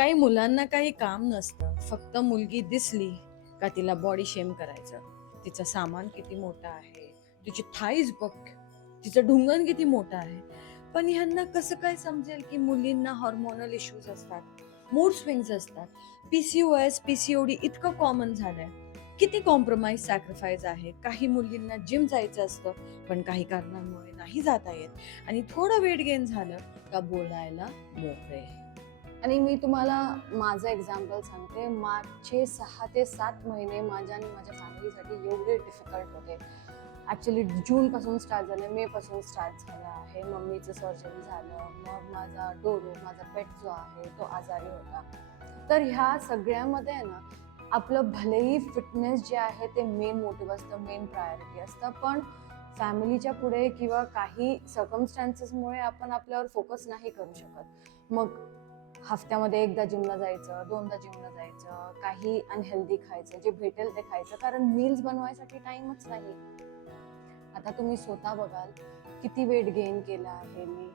काही मुलांना काही काम नसतं, फक्त मुलगी दिसली का तिला बॉडी शेम करायचं. तिचं सामान किती मोठं आहे, तिची थाईज बघ, तिचं ढुंगण किती मोठं आहे. पण ह्यांना कसं काय समजेल की मुलींना हॉर्मोनल इश्यूज असतात, मूड स्विंग्स असतात, पीसीओएस पीसीओडी इतकं कॉमन झालंय. किती कॉम्प्रोमाइज सॅक्रिफाईस आहे. काही मुलींना जिम जायचं असतं पण काही कारणांमुळे नाही जाता येत आणि थोडं वेट गेन झालं का बोलायला मोकळे. आणि मी तुम्हाला माझं एक्झाम्पल सांगते. मागचे 6 ते 7 महिने माझ्या आणि माझ्या फॅमिलीसाठी एवढे डिफिकल्ट होते. ॲक्च्युली जूनपासून स्टार्ट झालं, मेपासून स्टार्ट झालं आहे. मम्मीचं सर्जरी झालं, मग माझा डोरो, माझा पेट जो आहे तो आजारी होता. तर ह्या सगळ्यामध्ये आहे ना, आपलं भलेही फिटनेस जे आहे ते मेन मोटिव्ह असतं, मेन प्रायोरिटी असतं, पण फॅमिलीच्या पुढे किंवा काही सर्कमस्टान्सेसमुळे आपण आपल्यावर फोकस नाही करू शकत. मग हफ्त्यामध्ये एकदा जिमला जायचं, दोनदा जिमला जायचं, काही अनहेल्दी खायचं, जे भेटेल ते खायचं, कारण मील्स बनवायसाठी टाइमच नाही. आता तुम्ही स्वतः बघाल किती वेट गेन केलं आहे मी.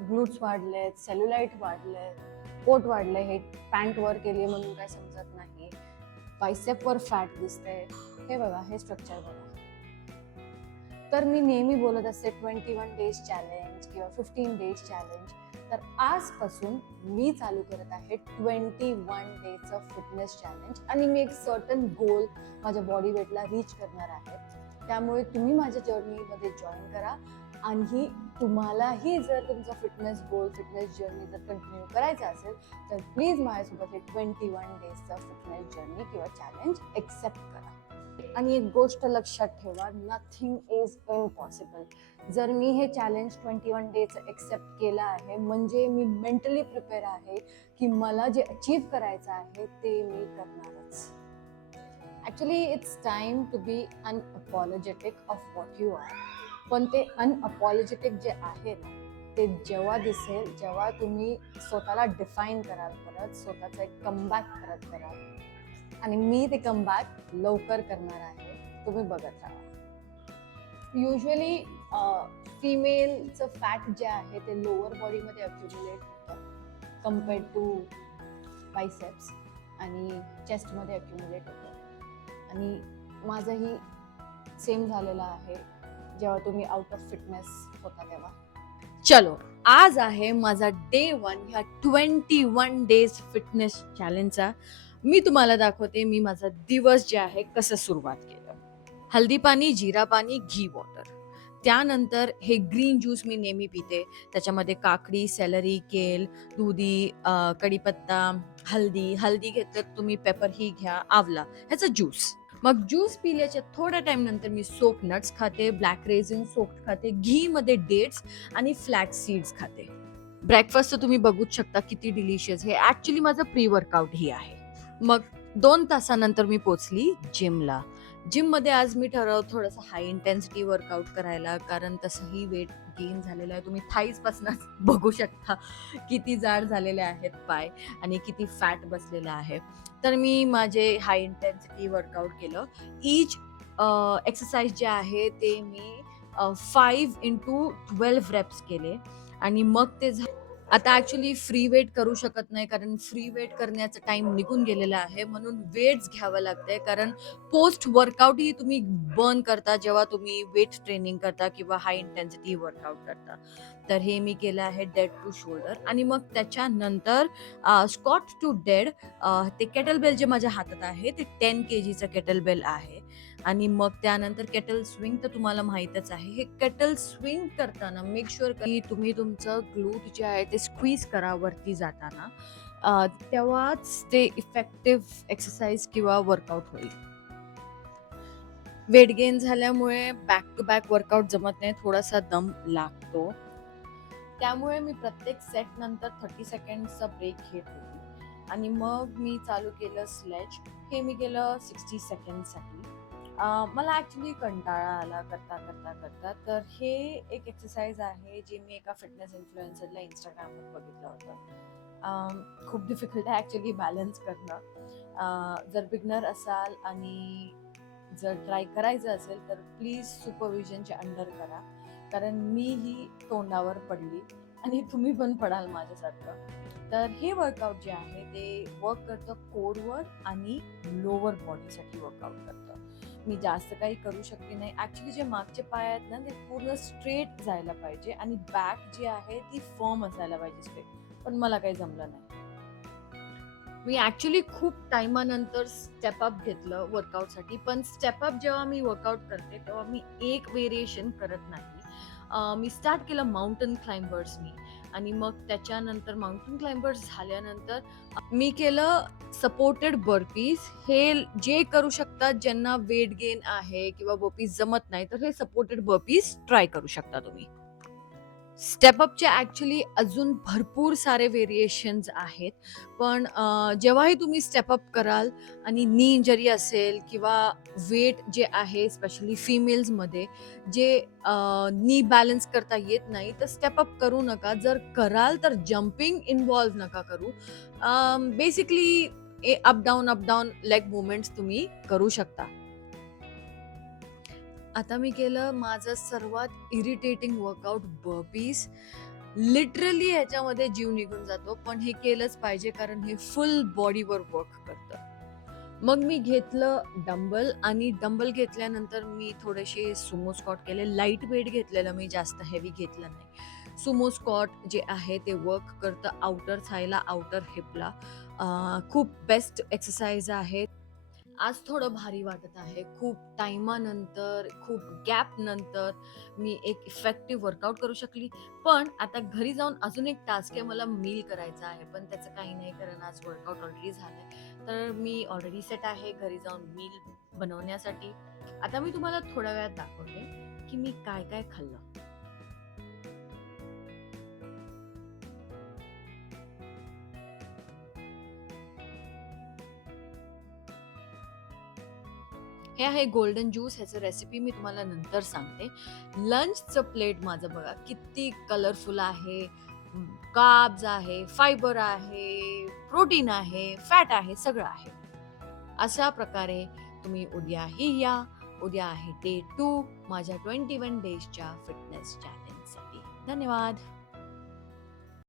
ग्लूट्स वाढलेत, सेल्युलाइट वाढले, पोट वाढले, हे पॅन्ट वर केली म्हणून काय समजत नाही. बायसेप वर फॅट दिसतंय. हे बघा, हे स्ट्रक्चर बघा. तर मी नेहमी बोलत असते 21 डेज चॅलेंज किंवा 15 डेज चॅलेंज. तर आजपासून मी चालू करत आहे 21 डेजचं फिटनेस चॅलेंज आणि मी एक सर्टन गोल माझ्या बॉडी वेटला रीच करणार आहे. त्यामुळे तुम्ही माझ्या जर्नीमध्ये जॉईन करा आणि तुम्हालाही जर तुमचा फिटनेस गोल, फिटनेस जर्नी जर कंटिन्यू करायचा असेल तर प्लीज माझ्यासोबत हे 21 डेजचं फिटनेस जर्नी किंवा चॅलेंज एक्सेप्ट करा. आणि एक गोष्ट लक्षात ठेवा, नथिंग इज इम्पॉसिबल. जर मी हे चॅलेंज 21 डेचं एक्सेप्ट केलं आहे म्हणजे मी मेंटली प्रिपेअर आहे की मला जे अचीव्ह करायचं आहे ते मी करणारच. Actually it's time to be unapologetic of what you are. पण ते अनअपॉलॉजेटिक जे आहे ना, ते जेव्हा दिसेल जेव्हा तुम्ही स्वतःला डिफाईन कराल, परत स्वतःचा एक कमबॅक परत कराल. आणि मी ते कमबॅक लवकर करणार आहे, तुम्ही बघत राहा. युजली फिमेलचं फॅट जे आहे ते लोअर बॉडीमध्ये अक्युम्युलेट होतं कम्पेअर्ड टू बायसेप्स आणि चेस्टमध्ये अक्युम्युलेट होतं. आणि माझंही सेम झालेलं आहे जेव्हा तुम्ही आउट ऑफ फिटनेस होता तेव्हा. चलो, आज आहे माझा डे 1 ह्या 21 डेज फिटनेस चॅलेंजचा. मी तुम्हाला दाखवते मी माझा दिवस जे आहे कसं सुरुवात केलं. हल्दी पाणी, जिरा पाणी, घी वॉटर. त्यानंतर हे ग्रीन ज्यूस मी नेहमी पिते. त्याच्यामध्ये काकडी, सेलरी, केल, दुधी, कढीपत्ता, हल्दी घेतलं तुम्ही, पेपर ही घ्या, आवला, ह्याचा ज्यूस. मग ज्यूस पिल्याच्या थोड्या टाइम नंतर मी सोप नट्स खाते, ब्लॅक रेझिन सोक्ड खाते, घी मध्ये डेट्स आणि फ्लॅक्स सीड्स खाते. ब्रेकफास्ट तुम्ही बघूच शकता किती डिलिशियस. हे ऍक्च्युली माझं प्री वर्कआउट ही आहे. मग 2 तासानंतर मी पोचली जिमला. जिम मध्ये आज मी ठरवलं थोडंसं हाय इंटेन्सिटी वर्कआउट करायला, कारण तसंही वेट गेन झालेलं आहे. तुम्ही थाईज पासूनच बघू शकता किती जाड झालेले आहेत पाय आणि किती फॅट बसलेला आहे. तर मी माझे हाय इंटेन्सिटी वर्कआउट केलं. ईच एक्सरसाइज जे आहे ते मी 5x12 रेप्स केले आणि मग ते आता ऍक्च्युली फ्री वेट करू शकत नाही, कारण फ्री वेट करण्याचा टाइम निघून गेलेला आहे, म्हणून वेट्स घ्यावं लागतंय. कारण पोस्ट वर्कआउट ही तुम्ही बर्न करता जेव्हा तुम्ही वेट ट्रेनिंग करता किंवा हाय इंटेन्सिटी वर्कआउट करता. तर हे मी केलं आहे डेड टू शोल्डर. आणि मग त्याच्यानंतर स्कॉट टू डेड. ते केटल बेल जे माझ्या हातात आहे ते 10 kgचं केटल बेल आहे. आणि मग त्यानंतर केटल स्विंग तर तुम्हाला माहीतच आहे. हे केटल स्विंग करताना मेक शुअर की तुम्ही तुमचं ग्लूट जे आहे ते स्क्वीज करा वरती जाताना. तेव्हाच ते इफेक्टिव्ह एक्सरसाइज किंवा वर्कआउट होईल. वेट गेन झाल्यामुळे बॅक टू बॅक वर्कआउट जमत नाही, थोडासा दम लागतो. त्यामुळे मी प्रत्येक सेट नंतर 30 सेकंडचा ब्रेक घेत होती आणि मग मी चालू केलं स्लेज. हे मी केलं 60 सेकंडसाठी. मला ॲक्च्युली कंटाळा आला करता करता करता. तर हे एक एक्सरसाइज आहे जे मी एका फिटनेस इन्फ्लुएन्सरला इंस्टाग्रामवर बघितलं होतं. खूप डिफिकल्ट आहे ॲक्च्युली बॅलन्स करणं. जर बिगनर असाल आणि जर ट्राय करायचं असेल तर प्लीज सुपरविजनच्या अंडर करा, कारण मी ही तोंडावर पडली आणि तुम्ही पण पडाल माझ्यासारखं. तर हे वर्कआउट जे आहे ते वर्क करतं कोरवर आणि लोअर बॉडीसाठी वर्कआउट करतं. मी जास्त काही करू शकते नाही. ॲक्च्युली जे मागचे पाय आहेत ना ते पूर्ण स्ट्रेट जायला पाहिजे आणि बॅक जी आहे ती फर्म असायला पाहिजे स्ट्रेट. पण मला काही जमलं नाही. मी ॲक्च्युली खूप टाईमानंतर स्टेप अप घेतलं वर्कआउटसाठी. पण स्टेप अप जेव्हा मी वर्कआउट करते तेव्हा मी एक व्हेरिएशन करत नाही. मी स्टार्ट केलं माउंटन क्लाइंबर्सनी आणि मग त्याच्यानंतर माउंटन क्लाइंबर्स झाल्यानंतर मी केलं सपोर्टेड बर्पीज. हे जे करू शकतात ज्यांना वेट गेन आहे किंवा बर्पीज जमत नाही तर हे सपोर्टेड बर्पीज ट्राय करू शकता तुम्ही. स्टेप अपचे ॲक्च्युली अजून भरपूर सारे व्हेरिएशन्स आहेत. पण जेव्हाही तुम्ही स्टेप अप कराल आणि नी इंजरी असेल किंवा वेट जे आहे स्पेशली फिमेल्समध्ये जे नी बॅलन्स करता येत नाही तर स्टेप अप करू नका. जर कराल तर जम्पिंग इन्व्हॉल्व नका करू. Basically up down leg movements तुम्ही करू शकता. आता मी केलं माझं सर्वात इरिटेटिंग वर्कआउट बर्पीज. लिटरली ह्याच्यामध्ये जीव निघून जातो पण हे केलंच पाहिजे कारण हे फुल बॉडीवर वर्क करतं. मग मी घेतलं डंबल आणि डंबल घेतल्यानंतर मी थोडेसे सुमो स्क्वॉट केले. लाईट वेट घेतलेलं मी, जास्त हेवी घेतलं नाही. सुमो स्क्वॉट जे आहे ते वर्क करतं आउटर थायला, आउटर हिपला. खूप बेस्ट एक्सरसाइज आहे. आज थोडं भारी वाटत आहे. खूप टाईमानंतर, खूप गॅप नंतर मी एक इफेक्टिव्ह वर्कआउट करू शकली. पण आता घरी जाऊन अजून एक टास्क आहे, मला मील करायचा आहे. पण त्याचं काही नाही कारण आज वर्कआउट ऑलरेडी झालंय. तर मी ऑलरेडी सेट आहे घरी जाऊन मील बनवण्यासाठी. आता मी तुम्हाला थोड्या वेळात दाखवते की मी काय काय खाल्लं. हे आहे गोल्डन ज्यूस. ह्याचं रेसिपी मी तुम्हाला नंतर सांगते. लंचचं प्लेट माझं बघा किती कलरफुल आहे. कार्ब्स आहे, फायबर आहे, प्रोटीन आहे, फॅट आहे, सगळं आहे. अशा प्रकारे तुम्ही उद्याही या. उद्या आहे डे 2 माझ्या 21 डेजच्या फिटनेस चॅलेंजसाठी. धन्यवाद.